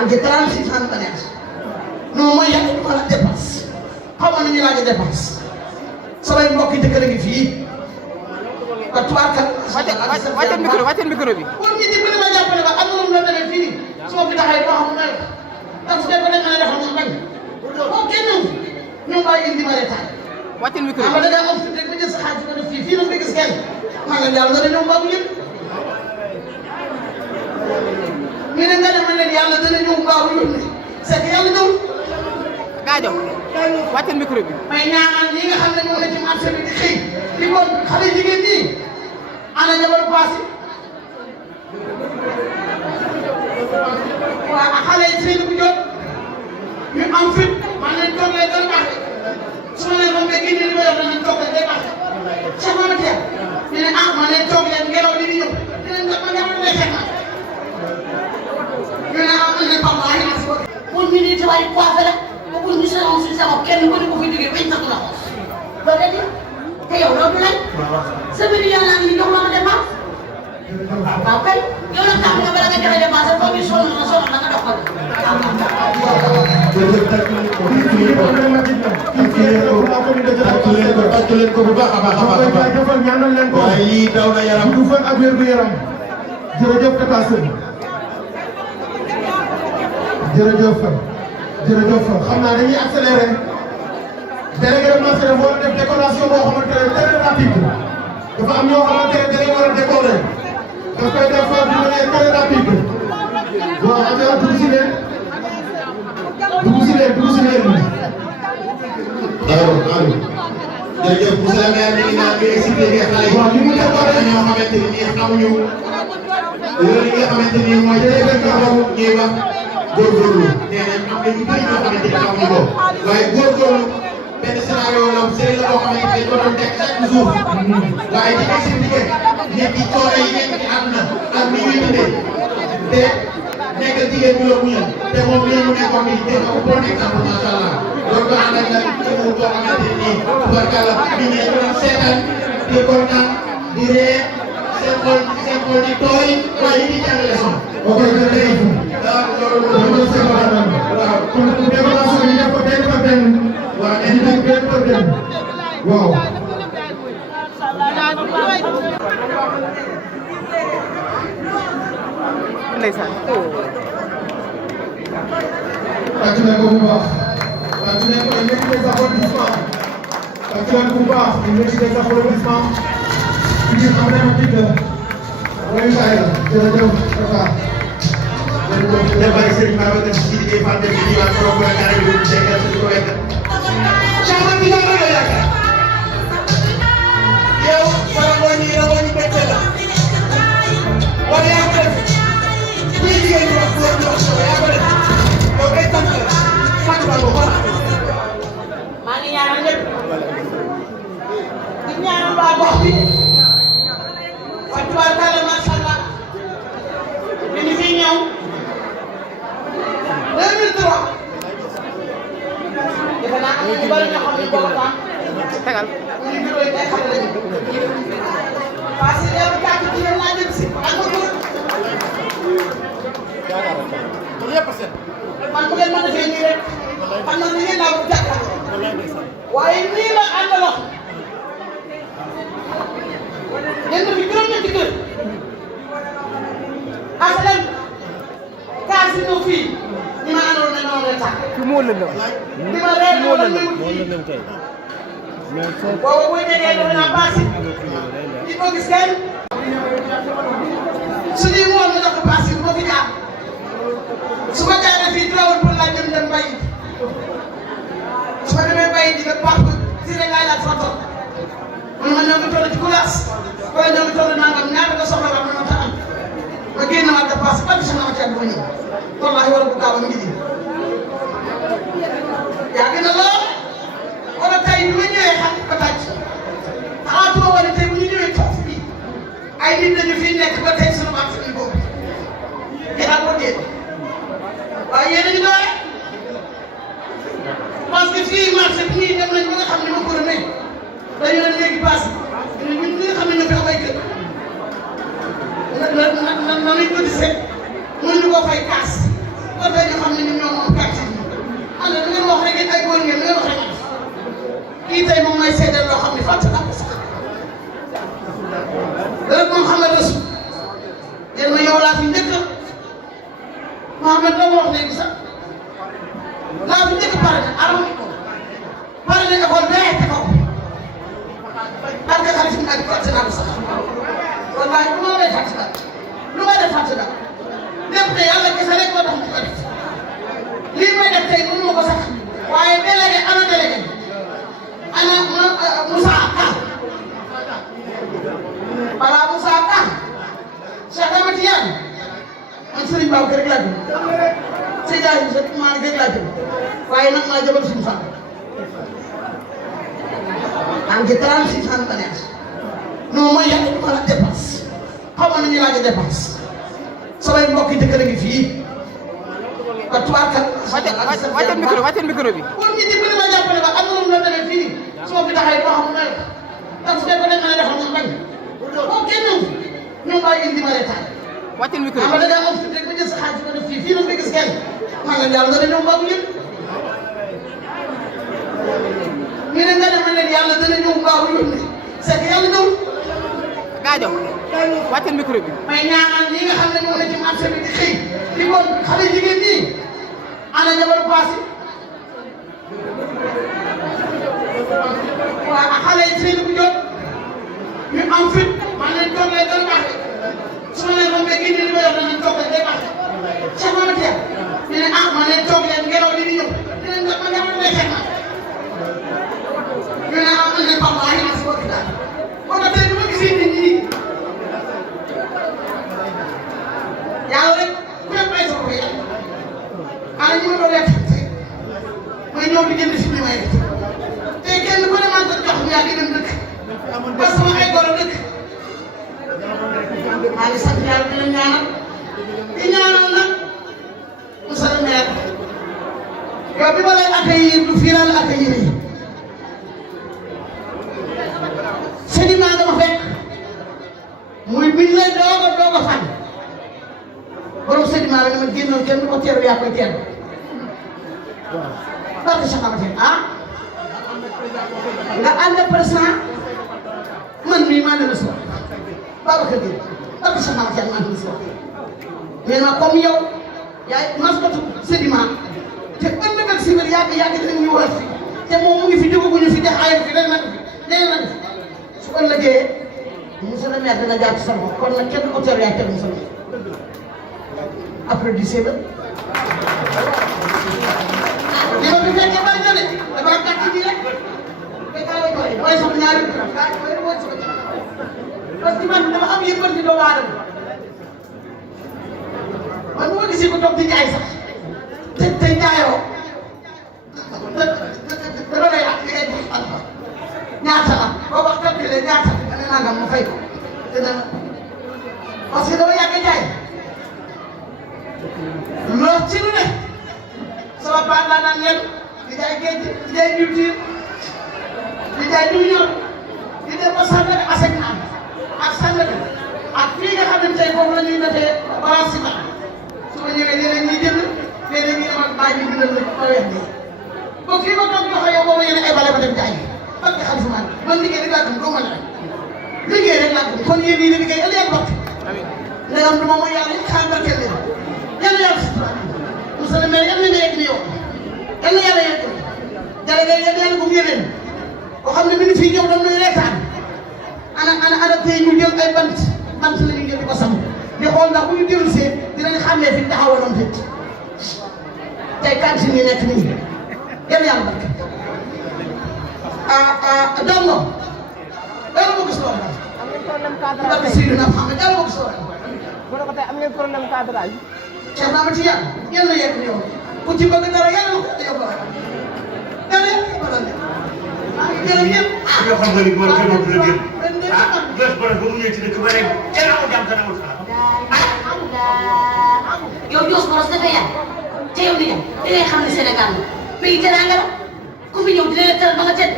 maa ngi 36 ans de mariage non mooy yàlla du ma la dépense xaw ma nu ñu laajee dépense samay mbokk yi dëkk la ngi fii ba tubaarkal. wàccal micro bi. pour ñu dimbali ma jàppale ba am na lu mu la demee fii su ma fi taxawee doo xam ne ndax su dee ba dañ ma ne defal moom bañ boo kenn ñoom bàyyi indi ma retaan. wàccal micro bi xam nga da ngaa am fi rek ba jël sa xaalis ko def fii la nga gis kenn maa ngi leen yàlla dana ñëw mbaabu ñëpp. ñu ne nga ne ma leen yàlla dana ñëw mbaabu yónni c'est que yàlla ñëw. Gadio wàccal micro bi. may ñaanal ñi nga xam ne ñoo ne ci marché bi di xëy di ko xale jigéen ñi ana jabaru paas yi waaw ak xale yi seen bu jot ñu am fit man leen toog leen doon baax su ma leen rombee génne li ma yor danañ toog leen day baax ca ma teel ñu ne ah man leen toog leen ngelaw li di ñëw dinañ def ma ngelaw lay fekk ñu ne ah man leen papa ay as ko pour ñu nii ci waay coiffé rek pour ñu seetlu si sama kenn ku ne ko fi jógee bañ sax la xoos ba léegi te yow loolu lañ sa biir yàlla ngi jox la ma dépense waaw kay yow nag tax nga bala nga joxe dépense foofu ñu sonn na sonn na nga dox ko tàccu leen ko bu baax a baax a baax a baax defal ñaanal leen ko waaye lii daw na yaram du fan ak wér gu yaram jërëjëf Tata Sène jërëjëf xam naa dañuy accéléré délégué de marché dafa war a def décoration boo xamante ne très rapide dafa am ñoo xamante ne dañu war a décorer daf koy def de manière très rapide waaw am na dugg si leen allo jërëjëf monsieur le maire ñu ngi naan ñu expliqué xale yi. waaw li mu décoré ñoo xamante ni nii xamuñu loolu li nga xamante ni mooy jërëjëf ñuy wax góorgóorlu nee nañ am na ñu bëri ñoo xamante ni xamuñu ko waaye góorgóorlu benn scénario la série la boo xamante ni dañ ko doon teg chaque jour waaye di expliqué nit ñi coono yi nekk ci àdduna ak ni ñuy dundee te nekk jigéen bi la muñal te moom li mu nekkoon nii def ko bon exemple macha allah loolu ko ànd ak nag ci mu boo xamante ni nii tubarkalla nit ñi dañu doon seetaan di kontaan di ree seen xol di tooy waaye di jàng leçon. ok jërëjëf. loolu waaw kon décoration yi def ko benn par benn. waaw ñu def benn par benn. waaw. ndeysaan. tàcc nañ ko bu baax. tàcc nañ ko léegi des applaudissements. tàcc nañ ko bu baax léegi des applaudissements. ñu xam ne ma kii la. wala saa yi la jërëjëf Tata. te bàyyi Serigne Babacar Sy liggéey Fane Deme di waat trop wala dara bi du tegal suñu ko wekk. Chama bi nga bëgg a yaakaar. yow wala boo ñëwee la boo ñu bëccëg la. wala yaa ko def. ñii jigéen ñi wax góor ñi wax ko yaa ko def. yow day sant la. sant ba ko xoolal. maa ngi ñaanal ñëpp di ñaanal waa gox bi wa tubaarkalla macha allah ñu ngi fiy ñëw 2003 defe naa am na ñu bëri ñoo xam ne boobu temps tegal. ñu ngi juróomi ay xale lañu parce que yow jàpp ci yéen laa jëm si ak ma góor man bu ngeen mën a defee nii rek xam na ni ngeen laa ko jàkkaarloo waaye nii la àndaloon yéen a fi juróom-ñetti kër asalem kaas yi ñëw fii ñi ma àndoon ne noonu la tàkk. fi mu lëndëm. li ma réer moo la ñëwul fii boobu buy déggee defe naa baasi di ko gis kenn su ñuy woon ma jox ko baasi bu ma fi jaar su ma jaaree fii Tivaouane pour laa jëm dem bayi su ma demee bayi di nga baax ko si rek laay laaj photo man ma ñoo ngi toll ci kulaas wala ñoo ngi toll nangam ñaata nga soxla war na ma ta am ma génn ma dépasse ba sama ma càgg ma ñëw wallaahi wala bu gaaw a ngi ji yàgg na lool wala tey bi ma ñëwee xam ba tàcc xalaatuma woon ne tey bu ñu ñëwee toog fii ay nit dañu fii nekk ba tey sunu am suñu bopp yàlla ko dee waaye yéen a ngi doole parce que fii marché bi ñuy dem nañ ba nga xam ne ma ko ne dañu leen léegi paas ñun ñi nga xam ne ñoo fi am ay kër na nañ ko gisee mënuñu koo fay kaas ba tey ñu xam ne ñun ñoo moom kàcce yi ànd da ngeen wax rek it ay góor ngeen ngeen wax rek kii tey moom may seedeel loo xam ne fàtte naa ko sax rek moom xam nga resu yéen ma yow laa fi njëkk Mouhamed la ma wax léegi sax laa fi njëkk pare na aram pare na école bee te kaw parce que xale fi mu àgg fàtte naa ko sax wallaahi bu ma lay fàtte daal lu ma def fàtte daal lépp te yàlla gis rek moo tax ñu ko def lii may def tey mënu ma ko sax waaye délégué ana délégué ana Moussa Ka voilà Moussa Ka Cheikh Ahmed Tidiane man Serigne Babacar rek laa jëm Seydou Aliou Seck maa ngi rek laa jëm waaye nag maa jëbal suñu fan. maa ngi 36 ans ba nekk non mooy yàlla du ma la dépense xaw ma nu ñu laaj a dépense samay mbokk yi dëkk la ngi fii ba tubaarkat. wàccal micro bi. pour ñu dimbali ma jàppale ba am na lu mu la demee fii su ma fi taxawee doo xam ne ndax su fekkee dañ ma ne defal ma bañ boo kenn ñoom bàyyi indi ma retaan. wàccal micro bi da ngaa am tuuti rek ba jël sa xaalis ko def fii nag nga gis kenn maa ngi leen yàlla nga ne ñoom baabu ñëpp ñu ne nga ne ma leen yàlla dana ñëw baabu yónni c'est que yàlla ñëw. Gadio wàccal micro bi. may ñaanal ñi nga xam ne moom la ci marché bi di xëy di bon xale jigéen ñi ana jabaru paas yi waaw ak xale yi seen bu jot ñu am fit man leen toog leen dana baax su ma leen rombee génne li ma yor danañ toog leen day baax Cheikh Mamadou Dia ñu ne ah man leen toog leen ngelaw li di ñëw dinañ jot ma ngelaw lay fekk ñu ne ah man leen papa ay naa si bokk daal kon nag tey bu ma gisee nit ñi yàlla rek ku ne may sa ko yàlla ana ñu ma doon lekk mooy ñëw di jënd si li may def te kenn ku ne maa ngi jox yaa ngi dem dëkk parce que ma ay goro dëkk maa ngi sant yàlla di leen ñaanal di ñaanal nag monsieur le maire yow bi ma lay accueillir du fii laa la accueillir sédiment nga ma fekk muy biñ lay doog a fan borom sédiment bi ma génnoon kenn du ko teeru yaa koy teeru barke Cheikh Ahmed ah nga ànd ak président man mii maa leen a soxla Babacar Gueye barke Cheikh Ahmed maa leen a soxla mais nag comme yow yaay maskatu sédiment te ëllëg ak si biir yàgg dinañ ñu war fi te moom mu ngi fi jógaguñu fi def ay fi leneen nag su ëllëgee monsieur le maire dina jàpp sa bopp kon nag kenn du ko teeru yaa teeru monsieur le maire applaudissez la li ma fi fekkee bari na de damaa gàtt nii rek te kaa lay doy mooy sama ñaari parce que man dama am yëngal ci doomu aadama man bu ma gisee ko toog di jaay sax te jaayoo da lay ak li ngay def alfa ñaata la boo wax calculé ñaata nga ne nangam ma fay ko dina parce que dama yàgg jaay loo ci lu ne sama baat laa naan leen di jaay géej di jaay diwtiir di jaay diw ñor di dem ba Sandaga asek am ak Sandaga ak fii nga xam ne tey foofu la ñuy natee balance si su ma ñëwee léeg-léeg ñuy jënd léeg-léeg ñu demal bàyyi ñu bindal la ma weex nii ba fii ma toog joxe yow boobu yéen ay bale ba dem jaay parce que xaalis man liggéey rek laa gëm doo mën a rek liggéey rek laa gëm kon yéen ñii di liggéey ëllëg bokk ndegam du ma mooy yàlla it xaar barkeel leen yàlla si monsieur le maire yal na nga yegg ni yow yal na yàlla yegg délégué yal na yàlla bu mu yëleen boo xam ne mi ngi fii ñëw doon nañu reetaan ana tey ñu jël ay bant la ñu jël di ko sam di xool ndax bu ñu dellu see dinañ xàmmee fi taxawaloon fit tey cantine yi nekk nii yal na yàlla barke dongo dara ma gis loolu barke Seydina Muhammad dara ma gis loolu bu ne ko tey am ngeen problème cadrage. Cheikh Ahmed Tidiane yal na yegg ni yow ku ci bëgg dara yàlla na ko yóbbu yàlla yàlla yóbbu maa ngi gërëm ñëpp. nga xam nga ni góor kenn moom dina génn gës boole ba mu ñëwee ci dëkk ba rek kenn amul jàmm kenn amul yow Dios Boros dafay yàgg te yow di nga xam ne Sénégal la pays teraanga la ku fi ñëw dina la teral ba nga tedd